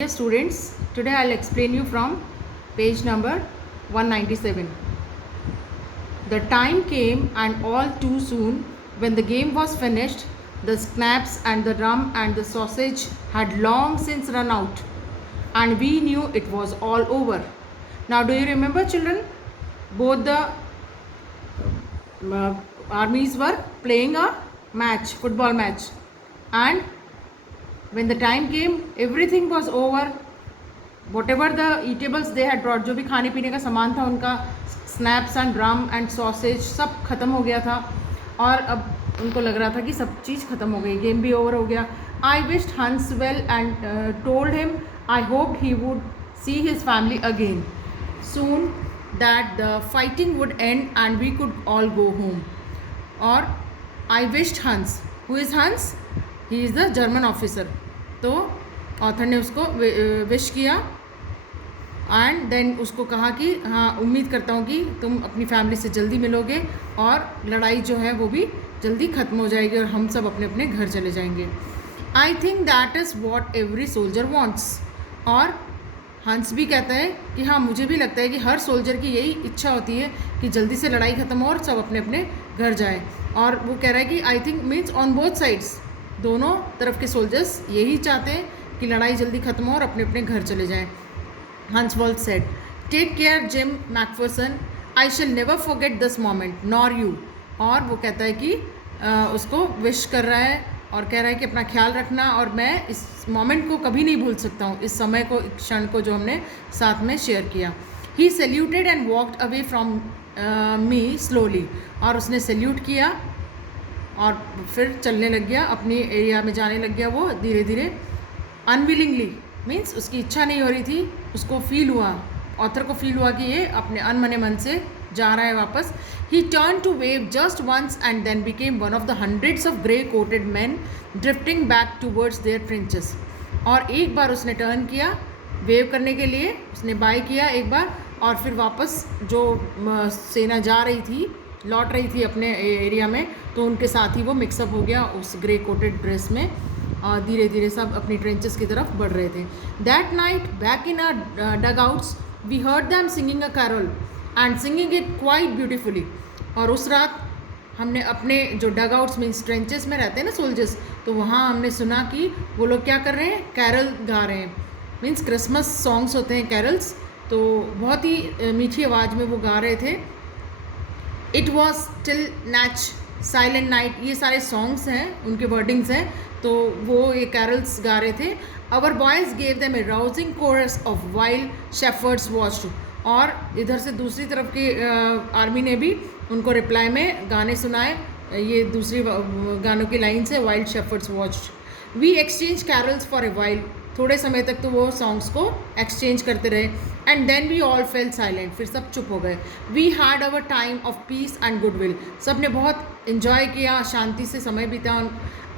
Dear students, today I'll explain you from page number 197. The time came and all too soon when the game was finished, the snaps and the rum and the sausage had long since run out and we knew it was all over. Now do you remember children? Both the armies were playing a match, football match, and when the time came everything was over. Whatever the eatables they had brought, जो भी खाने पीने का सामान था उनका, snaps and drum and sausage सब ख़त्म हो गया था और अब उनको लग रहा था कि सब चीज़ ख़त्म हो गई, गेम भी ओवर हो गया. I wished Hans well and told him I hope he would see his family again soon, that the fighting would end and we could all go home. और I wished Hans, who is Hans? He is the German officer. तो author ने उसको wish किया and then उसको कहा कि हाँ, उम्मीद करता हूँ कि तुम अपनी फैमिली से जल्दी मिलोगे और लड़ाई जो है वो भी जल्दी ख़त्म हो जाएगी और हम सब अपने अपने घर चले जाएंगे. I think that is what every soldier wants. और हंस भी कहता है कि हाँ, मुझे भी लगता है कि हर सोल्जर की यही इच्छा होती है कि जल्दी से लड़ाई ख़त्म हो और सब अपने अपने घर जाए. और वो कह रहा है कि I think means on both sides, दोनों तरफ के सोल्जर्स यही चाहते हैं कि लड़ाई जल्दी ख़त्म हो और अपने अपने घर चले जाएं. Hansworth said, take care Jim McPherson, I shall never forget this moment nor you. और वो कहता है कि उसको विश कर रहा है और कह रहा है कि अपना ख्याल रखना और मैं इस मोमेंट को कभी नहीं भूल सकता हूँ, इस समय को, इस क्षण को जो हमने साथ में शेयर किया. He saluted and walked away from me slowly. और उसने सैल्यूट किया और फिर चलने लग गया, अपनी एरिया में जाने लग गया वो धीरे धीरे. अनविलिंगली मीन्स उसकी इच्छा नहीं हो रही थी, उसको फील हुआ, ऑथर को फील हुआ कि ये अपने अनमने मन से जा रहा है वापस. He turn to wave just once and then became one of the hundreds of grey coated men drifting back towards their trenches. और एक बार उसने टर्न किया वेव करने के लिए, उसने बाय किया एक बार और फिर वापस जो सेना जा रही थी, लौट रही थी अपने एरिया में, तो उनके साथ ही वो मिक्सअप हो गया उस ग्रे कोटेड ड्रेस में. धीरे धीरे सब अपनी ट्रेंचेस की तरफ बढ़ रहे थे. That night back in our dug outs we heard them singing a carol and singing it quite beautifully. और उस रात हमने अपने जो डग आउट्स मीन्स ट्रेंचेस में रहते हैं ना सोल्जर्स, तो वहाँ हमने सुना कि वो लोग क्या कर रहे हैं, कैरल गा रहे हैं. मीन्स क्रिसमस सॉन्ग्स होते हैं कैरल्स, तो बहुत ही मीठी आवाज़ में वो गा रहे थे. It was Stille Nacht silent night, ये सारे सॉन्ग्स हैं, उनके वर्डिंग्स हैं, तो वो ये कैरल्स गा रहे थे. Our boys gave them a rousing chorus of while shepherds watched. और इधर से दूसरी तरफ की आर्मी ने भी उनको रिप्लाई में गाने सुनाए, ये दूसरी गानों की लाइन से, while shepherds watched. We exchange carols for a while, थोड़े समय तक तो वो सॉन्ग्स को एक्सचेंज करते रहे. And then we all fell silent, फिर सब चुप हो गए. We had our time of peace and goodwill, सब ने बहुत इन्जॉय किया, शांति से समय बिता.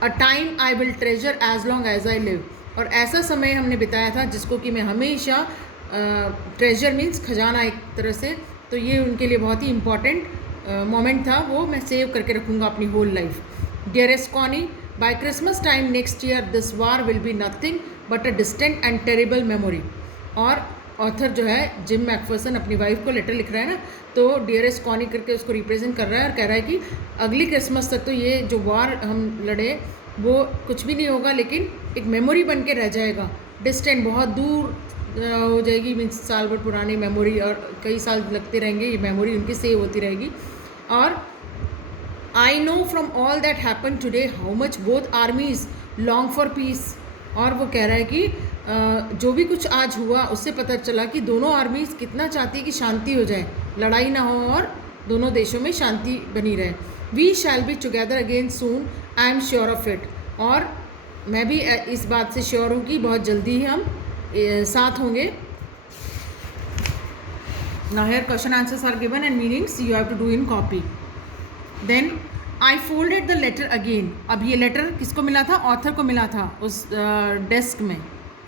A time I will treasure as long as I live, और ऐसा समय हमने बिताया था जिसको कि मैं हमेशा, ट्रेजर मीन्स खजाना एक तरह से, तो ये उनके लिए बहुत ही इम्पॉर्टेंट मोमेंट था, वो मैं सेव करके रखूँगा अपनी whole life. Dearest Connie, by Christmas time next year this war will be nothing but a distant and terrible memory. और ऑथर जो है जिम मैकफर्सन अपनी वाइफ को लेटर लिख रहा है ना, तो डियरेस्ट कॉनी करके उसको रिप्रेजेंट कर रहा है और कह रहा है कि अगली क्रिसमस तक तो ये जो वार हम लड़े वो कुछ भी नहीं होगा, लेकिन एक मेमोरी बन के रह जाएगा. डिस्टेंट, बहुत दूर हो जाएगी, मीन्स साल भर पुरानी मेमोरी, और कई साल लगते रहेंगे ये मेमोरी उनकी सेव होती रहेगी. और I know from all that happen today how much both आर्मीज long for piece. और वो कह रहा है कि जो भी कुछ आज हुआ उससे पता चला कि दोनों आर्मीज कितना चाहती है कि शांति हो जाए, लड़ाई ना हो और दोनों देशों में शांति बनी रहे. We shall be together again soon, I am sure of it. और मैं भी इस बात से श्योर हूँ कि बहुत जल्दी ही हम साथ होंगे. Now here question answers are given and meanings you have to do in copy. Then I folded the letter again. अब ये लेटर किसको मिला था? ऑथर को मिला था उस डेस्क में,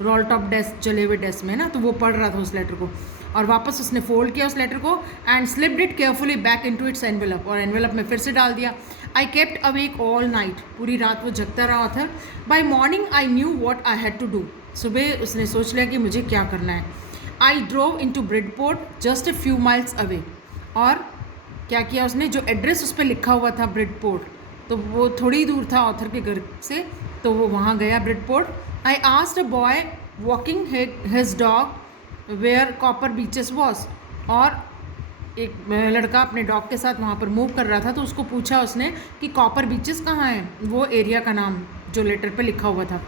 रोल टॉप डेस्क, जले हुए डेस्क में ना, तो वो पढ़ रहा था उस लेटर को और वापस उसने फोल्ड किया उस लेटर को and slipped it carefully back into its envelope, और एनवेलप में फिर से डाल दिया. I kept awake all night, पूरी रात वो जगता रहा author. By morning I knew what I had to do. सुबह उसने सोच लिया कि मुझे क्या करना है. I drove into Bridport just a few miles away. और क्या किया उसने, जो एड्रेस उस पर लिखा हुआ था ब्रिडपोर्ट, तो वो थोड़ी दूर था ऑथर के घर से, तो वो वहाँ गया Bridport. I asked a boy walking his dog where Copper Beeches was. और एक लड़का अपने डॉग के साथ वहाँ पर मूव कर रहा था, तो उसको पूछा उसने कि कॉपर बीचेस कहाँ हैं, वो एरिया का नाम जो लेटर पे लिखा हुआ था.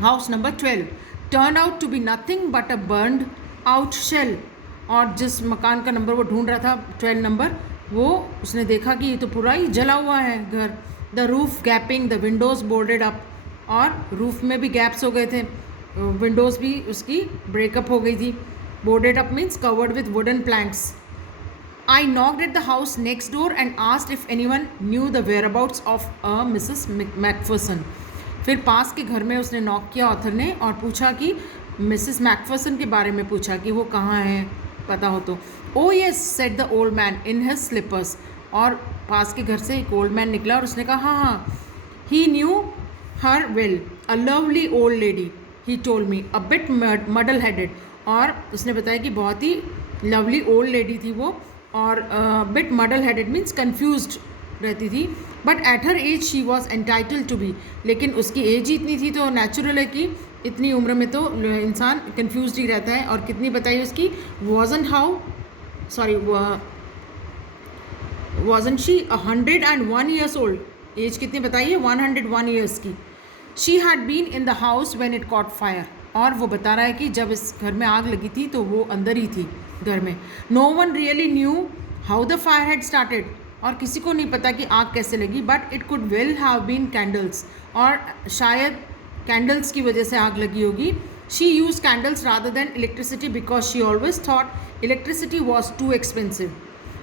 House number 12 turn out to be nothing but a burned out shell. और जिस मकान का नंबर वो ढूंढ रहा था 12 नंबर, वो उसने देखा कि ये तो पूरा ही जला हुआ है घर. The roof gapping, the Windows boarded up. और रूफ में भी गैप्स हो गए थे, विंडोज़ भी उसकी ब्रेकअप हो गई थी. Boarded up means covered with wooden planks. I knocked at the house next door and asked if anyone knew the whereabouts of a Mrs. Macpherson. फिर पास के घर में उसने नॉक किया ऑथर ने और पूछा कि मिसेस मैकफर्सन के बारे में पूछा कि वो कहाँ हैं, पता हो तो. Oh yes said the old man in his slippers. और पास के घर से एक ओल्ड मैन निकला और उसने कहा हाँ हाँ. He knew her well, a lovely old lady, he told me, a bit muddle headed. और उसने बताया कि बहुत ही लवली ओल्ड लेडी थी वो, और bit muddle headed means confused रहती थी. But at her age she was entitled to be. लेकिन उसकी एज ही इतनी थी तो नेचुरल है कि इतनी उम्र में तो इंसान कन्फ्यूज ही रहता है. और कितनी बताई उसकी, wasn't how sorry wasn't she 101 years old. Age कितनी बताइए, 101 ईयर्स की. She had been in the house when it caught fire. और वो बता रहा है कि जब इस घर में आग लगी थी तो वो अंदर ही थी घर में. No one really knew how the fire had started. और किसी को नहीं पता कि आग कैसे लगी, but it could well have been candles. और शायद कैंडल्स की वजह से आग लगी होगी. She use candles rather than electricity because she always thought electricity was too expensive.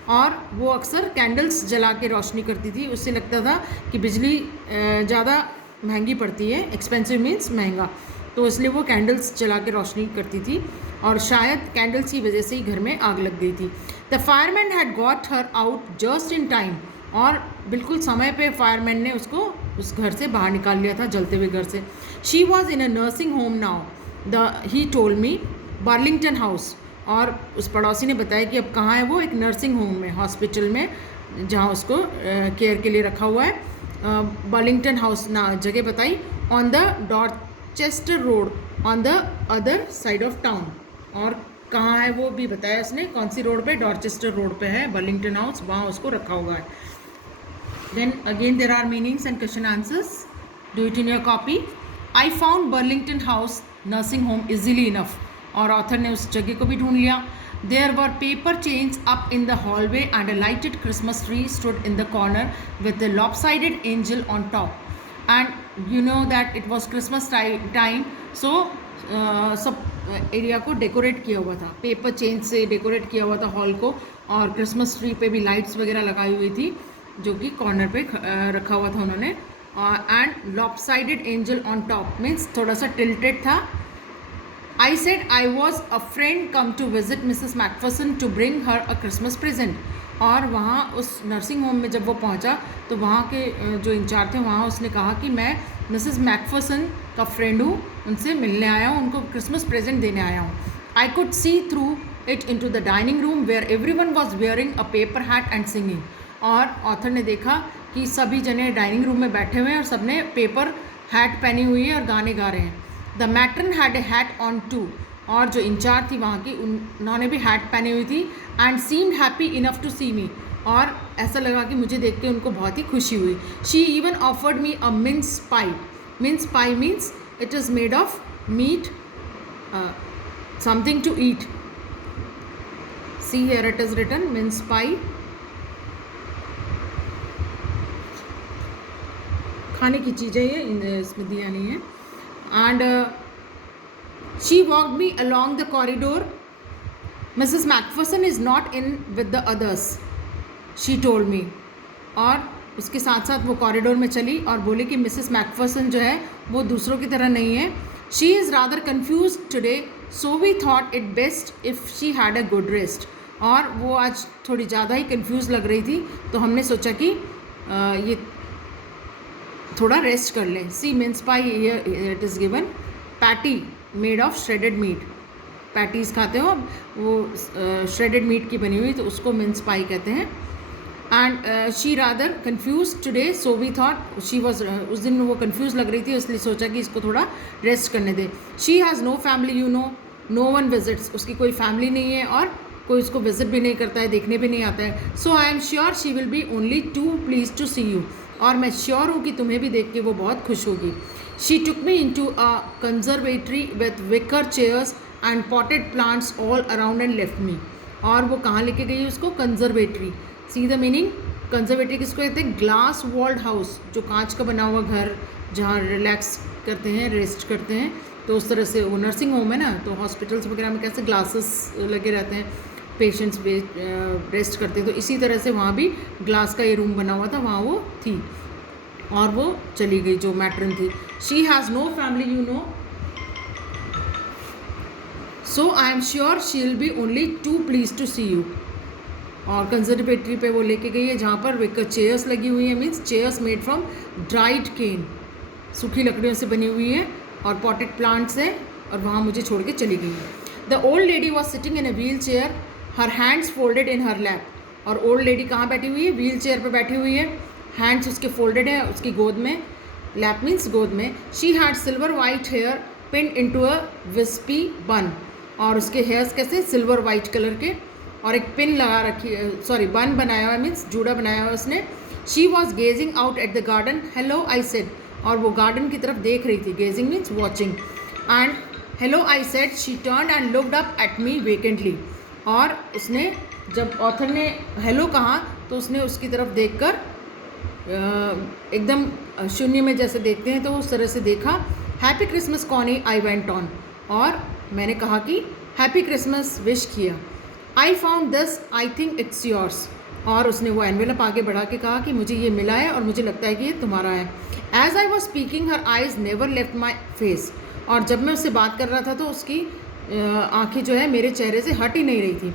और वो अक्सर कैंडल्स जला के रोशनी करती थी, उससे लगता था कि बिजली ज़्यादा महंगी पड़ती है, एक्सपेंसिव मीन्स महंगा, तो इसलिए वो कैंडल्स जला के रोशनी करती थी. और शायद कैंडल्स की वजह से ही घर में आग लग गई थी. The fireman had got her out just in time. और बिल्कुल समय पे फायरमैन ने उसको उस घर से बाहर निकाल लिया था, जलते हुए घर से. She was in a nursing home now, he told me, Burlington house. और उस पड़ोसी ने बताया कि अब कहाँ है वो, एक नर्सिंग होम में, हॉस्पिटल में, जहाँ उसको केयर के लिए रखा हुआ है. बर्लिंगटन हाउस ना जगह बताई. On the Dorchester Road on the other side of town. और कहाँ है वो भी बताया उसने, कौन सी रोड पे, डॉर्चेस्टर रोड पे है बर्लिंगटन हाउस, वहाँ उसको रखा हुआ है. Then again there are meanings and question answers. Do it in your copy. I found Burlington House nursing home easily enough. और ऑथर ने उस जगह को भी ढूंढ लिया. There were paper chains up in the hallway and a lighted Christmas tree stood in the corner with the lopsided angel on top. And you know that it was Christmas time, so सब area को decorate किया हुआ था, paper chain से decorate किया हुआ था hall को. और क्रिसमस ट्री पे भी लाइट्स वगैरह लगाई हुई थी जो कि कॉर्नर पे रखा हुआ था उन्होंने. And lopsided angel on top means थोड़ा सा टिल्टेड था. I said I was a friend come to visit Mrs. Macpherson to bring her a Christmas present. और वहाँ उस नर्सिंग होम में जब वो पहुँचा तो वहाँ के जो इंचार्ज थे वहाँ उसने कहा कि मैं मिसेस मैकफर्सन का फ्रेंड हूँ, उनसे मिलने आया हूँ, उनको क्रिसमस प्रेजेंट देने आया हूँ. I could see through it into the dining room where everyone was wearing a paper hat and singing. और ऑथर ने देखा कि सभी जने डाइनिंग रूम में बैठे हुए हैं और सबने पेपर हैट पहनी हुई है और गाने गा रहे हैं. The matron had a hat on too. और जो इंचार्ज थी वहाँ की उन्होंने भी हैट पहनी हुई थी. And seemed happy enough to see me. और ऐसा लगा कि मुझे देख के उनको बहुत ही खुशी हुई. She even offered me a mince pie. Mince pie means it is made of meat, something to eat. See here it is written mince pie, खाने की चीज़ है ये, इसमें दिया नहीं है. And she walked me along the corridor. Mrs. Macpherson is not in with the others, she told me. और उसके साथ साथ वो कॉरिडोर में चली और बोली कि मिसेस मैकफर्सन जो है वो दूसरों की तरह नहीं है. She is rather confuse today, so we thought it best if she had a good rest. और वो आज थोड़ी ज़्यादा ही कन्फ्यूज़ लग रही थी तो हमने सोचा कि ये थोड़ा रेस्ट कर लें. See mince pie it is given. Patty made of shredded meat, patties खाते हो वो श्रेडेड मीट की बनी हुई, तो उसको मिन्स पाई कहते हैं. And she rather confuse today, so we thought she was, उस दिन वो कन्फ्यूज़ लग रही थी, इसलिए सोचा कि इसको थोड़ा रेस्ट करने दे. She has no family, you no one visits, उसकी कोई फैमिली नहीं है और कोई उसको विजिट भी नहीं करता है, देखने भी नहीं आता है. So I am sure she will be only too please to see you, और मैं श्योर हूँ कि तुम्हें भी देख के वो बहुत खुश होगी. She took me in to a conservatory with wicker chairs and potted plants all around and left me. और वो कहाँ लेके गई उसको? Conservatory. See the meaning. Conservatory किसको कहते हैं? ग्लास वॉल्ड हाउस, जो कांच का बना हुआ घर जहाँ रिलैक्स करते हैं, रेस्ट करते हैं. तो उस तरह से वो नर्सिंग होम है ना, तो हॉस्पिटल्स वगैरह में कैसे ग्लासेस लगे रहते हैं, पेशेंट्स रेस्ट करते हैं, तो इसी तरह से वहाँ भी ग्लास का ये रूम बना हुआ था, वहाँ वो थी. और वो चली गई जो मैट्रन थी. She has no family, you know, so I am sure she will be only too please to see you. और कंजर्वेटरी पे वो लेके गई है जहाँ पर विकर चेयर्स लगी हुई है, means chairs made from dried cane, सूखी लकड़ियों से बनी हुई है, और पॉटेड प्लांट्स है, और वहाँ मुझे छोड़ के चली गई है. The old lady was sitting in a wheel chair, her hands folded in her lap. और ओल्ड लेडी कहाँ बैठी हुई है? व्हील चेयर पर बैठी हुई है, हैंड्स उसके फोल्डेड है उसकी गोद में, लैप मीन्स गोद में. She had silver white hair pin in to a wispy bun, और उसके हेयर्स कैसे? सिल्वर वाइट कलर के, और एक पिन लगा रखी, सॉरी बन बनाया हुआ है, मीन्स जूड़ा बनाया हुआ है उसने. She was gazing out at the garden, hello I said, और वो गार्डन की तरफ देख रही थी. Gazing means watching. And hello I said, she turn and looked up at me vacantly. और उसने, जब ऑथर ने हेलो कहा तो उसने उसकी तरफ देखकर एकदम शून्य में जैसे देखते हैं, तो उस तरह से देखा. Happy Christmas Connie, I went on, और मैंने कहा कि हैप्पी क्रिसमस विश किया. I found this, I think it's yours, और उसने वो एनवेलप आगे बढ़ा के कहा कि मुझे ये मिला है और मुझे लगता है कि ये तुम्हारा है. As I was speaking her eyes never left my face, और जब मैं उससे बात कर रहा था तो उसकी आंखें जो है मेरे चेहरे से हट ही नहीं रही थी.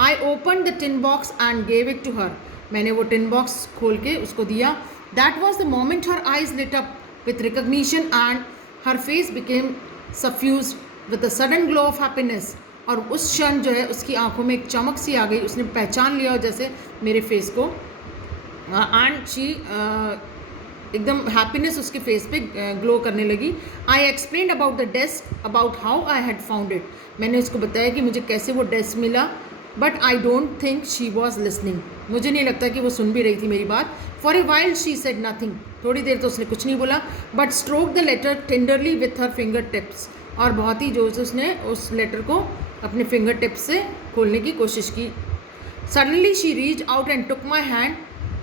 I open the tin box and gave it to her, मैंने वो टिन बॉक्स खोल के उसको दिया. That was the moment her eyes lit up with recognition and her face became suffuse with a sudden glow of happiness. और उस क्षण जो है उसकी आंखों में एक चमक सी आ गई, उसने पहचान लिया जैसे मेरे फेस को. एंड शी एकदम हैप्पीनेस उसके फेस पे ग्लो करने लगी. I explained about the desk, about how I had found it, मैंने उसको बताया कि मुझे कैसे वो डेस्क मिला. But I don't think she was listening, मुझे नहीं लगता कि वो सुन भी रही थी मेरी बात. For a while she said nothing, थोड़ी देर तो उसने कुछ नहीं बोला. But stroke the letter tenderly with her finger tips, और बहुत ही जोर से उसने उस लेटर को अपने फिंगर टिप्स से खोलने की कोशिश की. Suddenly she reach out and took my hand,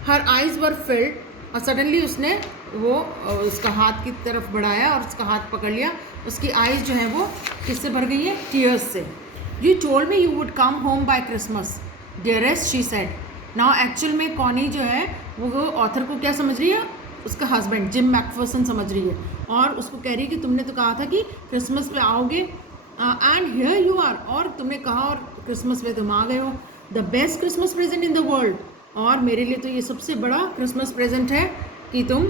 her eyes were field, और सडनली उसने वो उसका हाथ की तरफ बढ़ाया और उसका हाथ पकड़ लिया. उसकी आइज़ जो है वो किससे भर गई है? टीयर्स से. You told me you would come home by Christmas dearest, she said. Now actual में कॉनी जो है वो ऑथर को क्या समझ रही है? उसका हस्बैंड जिम मैकफर्सन समझ रही है, और उसको कह रही है कि तुमने तो कहा था कि क्रिसमस पे आओगे, एंड हियर यू आर, और तुमने कहा और क्रिसमस पे तुम आ गए हो. The best Christmas present in the world, और मेरे लिए तो ये सबसे बड़ा क्रिसमस प्रेजेंट है कि तुम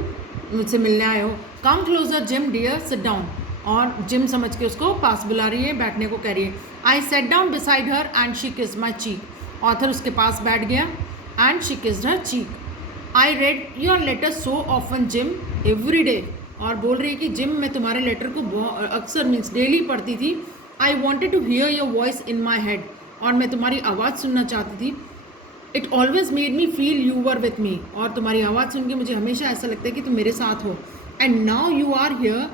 मुझसे मिलने आए हो. Come closer Jim dear, sit down, और जिम समझ के उसको पास बुला रही है, बैठने को कह रही है. I sat down beside her and she kissed my cheek, author उसके पास बैठ गया and she kissed her cheek. I read your letter so often Jim every day, और बोल रही है कि जिम मैं तुम्हारे लेटर को अक्सर मीन्स डेली पढ़ती थी. I wanted to hear your voice in my head, और मैं तुम्हारी आवाज़ सुनना चाहती थी. It always made me feel you were with me, और तुम्हारी आवाज़ सुन के मुझे हमेशा ऐसा लगता है कि तुम मेरे साथ हो. And now you are here,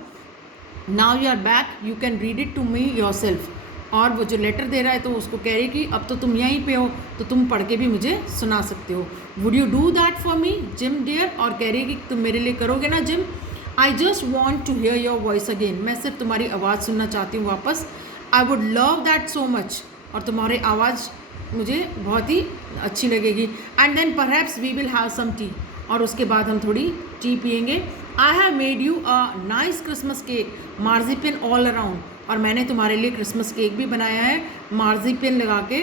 now you are back, you can read it to me yourself. और वो जो लेटर दे रहा है तो उसको कह रही कि अब तो तुम यहीं पे हो, तो तुम पढ़ के भी मुझे सुना सकते हो. Would you do that for me Jim dear, और कह रही कि तुम मेरे लिए करोगे ना Jim. I just want to hear your voice again, मैं सिर्फ तुम्हारी आवाज़ सुनना चाहती हूँ वापस. I would love that so much, और तुम्हारी आवाज़ मुझे बहुत ही अच्छी लगेगी. And then perhaps we will have some tea, और उसके बाद हम थोड़ी टी पियेंगे. I have made you a nice Christmas cake, marzipan all around, और मैंने तुम्हारे लिए क्रिसमस केक भी बनाया है मार्जिपिन लगा के.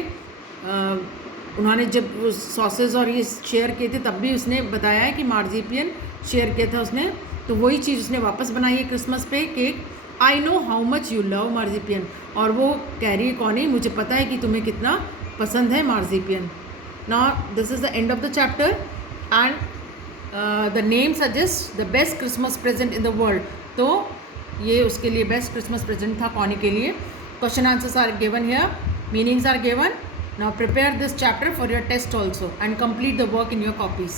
उन्होंने जब वो सॉसेज और ये शेयर किए थे तब भी उसने बताया है कि मार्जिपिन शेयर किया था उसने, तो वही चीज़ उसने वापस बनाई है क्रिसमस पे cake. I know how much you love marzipan, और वो कह रही है कौन, मुझे पता है कि तुम्हें कितना पसंद है marzipan. Now this is the end of the chapter and the name suggest the best Christmas present in the world. तो ये उसके लिए बेस्ट क्रिसमस प्रेजेंट था कौन के लिए. Question answers are given here, meanings are given. Now prepare this chapter for your test also and complete the work in your copies.